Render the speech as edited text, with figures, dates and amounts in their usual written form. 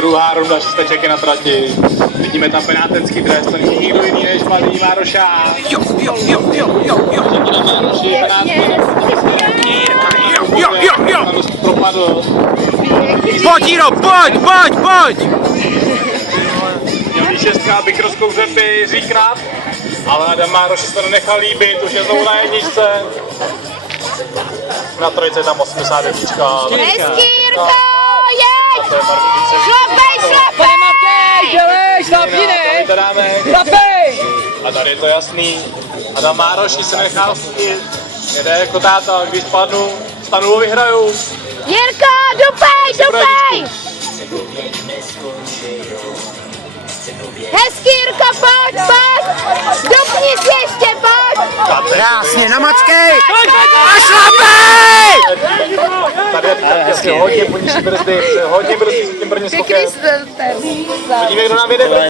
Druhá runda šesteček je na trati. Vidíme tam penátenský trest, to není nikdo jiný než mladý Mároša. Jo. Propadl. Pojď, Jiro, pojď! Měl šestka, abych rozkouřil říkrát, ale Adam Mároš se to nenechal líbit, už je znovu na jedničce. Na trojce je tam 81. Hezký, Jirko, jeď! To je Martin více. Šlapej! Dělej, šlapni, ne? Šlapej! A tady je to jasný. Adam Mároš se nechal chytit. Jede jako táta, když padnu, stanu vyhraju. Jirko, dupej! Hezký, Jirko, pojď! Dupni si ještě, pojď! Krásně, namačkej! A šlapej! Tady je hodně po nižší brzdy, hodně brzy s tím prvním skokem. Vidíme, kdo nám jede.